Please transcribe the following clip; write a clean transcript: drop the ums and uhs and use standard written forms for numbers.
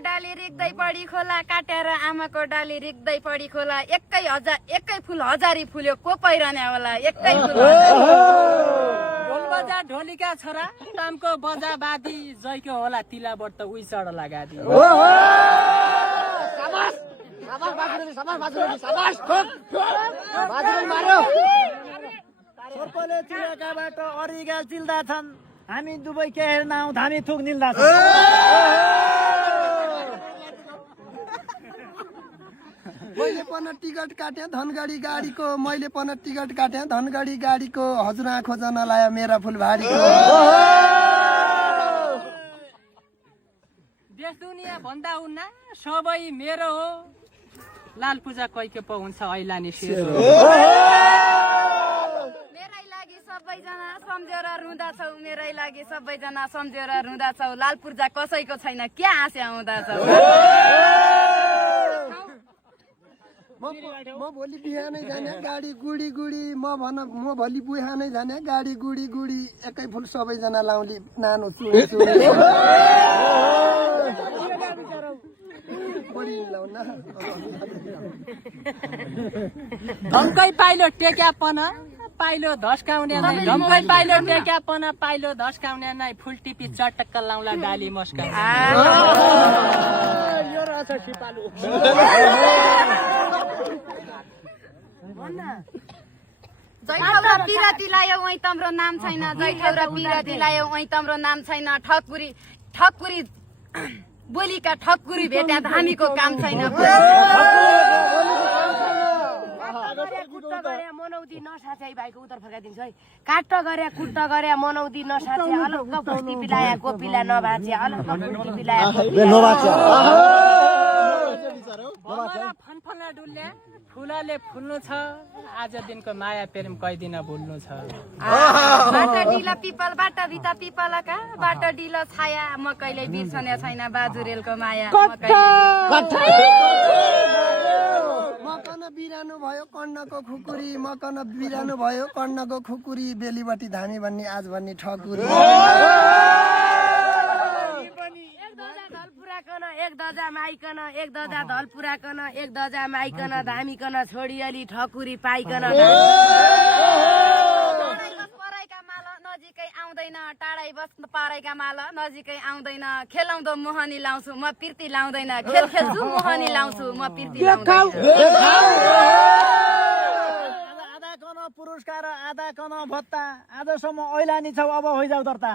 डाली रिक्दै पडी खोला काटेर आमाको डाली रिक्दै पडी खोला एकै फुल हजारी फुल्यो को पहिरने होला एकै फुल ढोल बजा ढोलीका छोरा तामको बजा बादी जयको होला तिला बट उही चढ लगादी सर्पले चिरेकाबाट अरिगाल चिल्दा छन् हामी दुवै के हेर्न आउँ धामी थुक निल्दा छन् मैले पन टिकट काटे धनगढी गाडीको मैले पन टिकट काटे धनगढी गाडीको हजुर आँखो जन लायो मेरा फुलबारीको देश दुनियाँ भन्दा हुन्न सबै मेरो हो लाल पूजा कैके पो हुन्छ ऐलानी शेर मेरै लागि सबैजना सम्झेर रुँदा छौ मेरै लागि सबैजना सम्झेर रुँदा छौ लाल पूर्जा कसैको छैन क्या हाँसे आउँदा छौ म भोलि बिहानै जाने गाडी गुडी गुडी म भोलि बिहानै जाने गाडी गुडी गुडी एकै फुल सबैजना लाउली नानो चुडी चुडी धम्कै पाइलो टेक्यापन पाइलो धस्काउने नै धम्कै पाइलो टेक्यापन पाइलो धस्काउने नै फुल टिपी चटक्क लाउला डाली मस्काउने यो रहेछ सिपालु जैठौरा पिराती लायो उही तम्रो नाम छैन जैठौरा पिराती लायो उही तम्रो नाम छैन ठकुरी बोलीका ठकुरी भेट्या धामीको काम छैन कुट्ट गरे मनौदी नसाथे भाइको उत्तर फर्काइदिन्छु है काट्ट गरे कुट्ट गरे मनौदी नसाथे अलग्ग फुर्ती पिलाया गोपिला नभाचे अलग्ग फुर्ती पिलाया फनफन डुल्ले फुलले फुल्नु छ आज दिनको माया प्रेम कैदिन भुल्नु छ बाटा डिला पिपल बाटा भिता पिपलका बाटा डिला छाया म कहिले बिर्सने छैन बाजुरेलको माया मकन बिरानो भयो कर्णको खुकुरी मकन बिरानो भयो कर्णको खुकुरी बेलीबटी धामी भन्ने आज भन्ने ठकुरी एक दजा माइकन एक दजा धल पुराकन एक दजा माइकन धामिकन छोडिअली ठकुरी पाइकन पराइका माल नजिकै आउँदैन टाढै बस्नु पराइका माल नजिकै आउँदैन खेलाउँदो मोहनी लाउँछु म पिर्ती लाउँदैन खेल खेल्छु मोहनी लाउँछु म पिर्ती लाउँदैन आधा कन पुरस्कार आधा कन भत्ता आजसम्म ऐलानी छौ अब होइजाउ दर्ता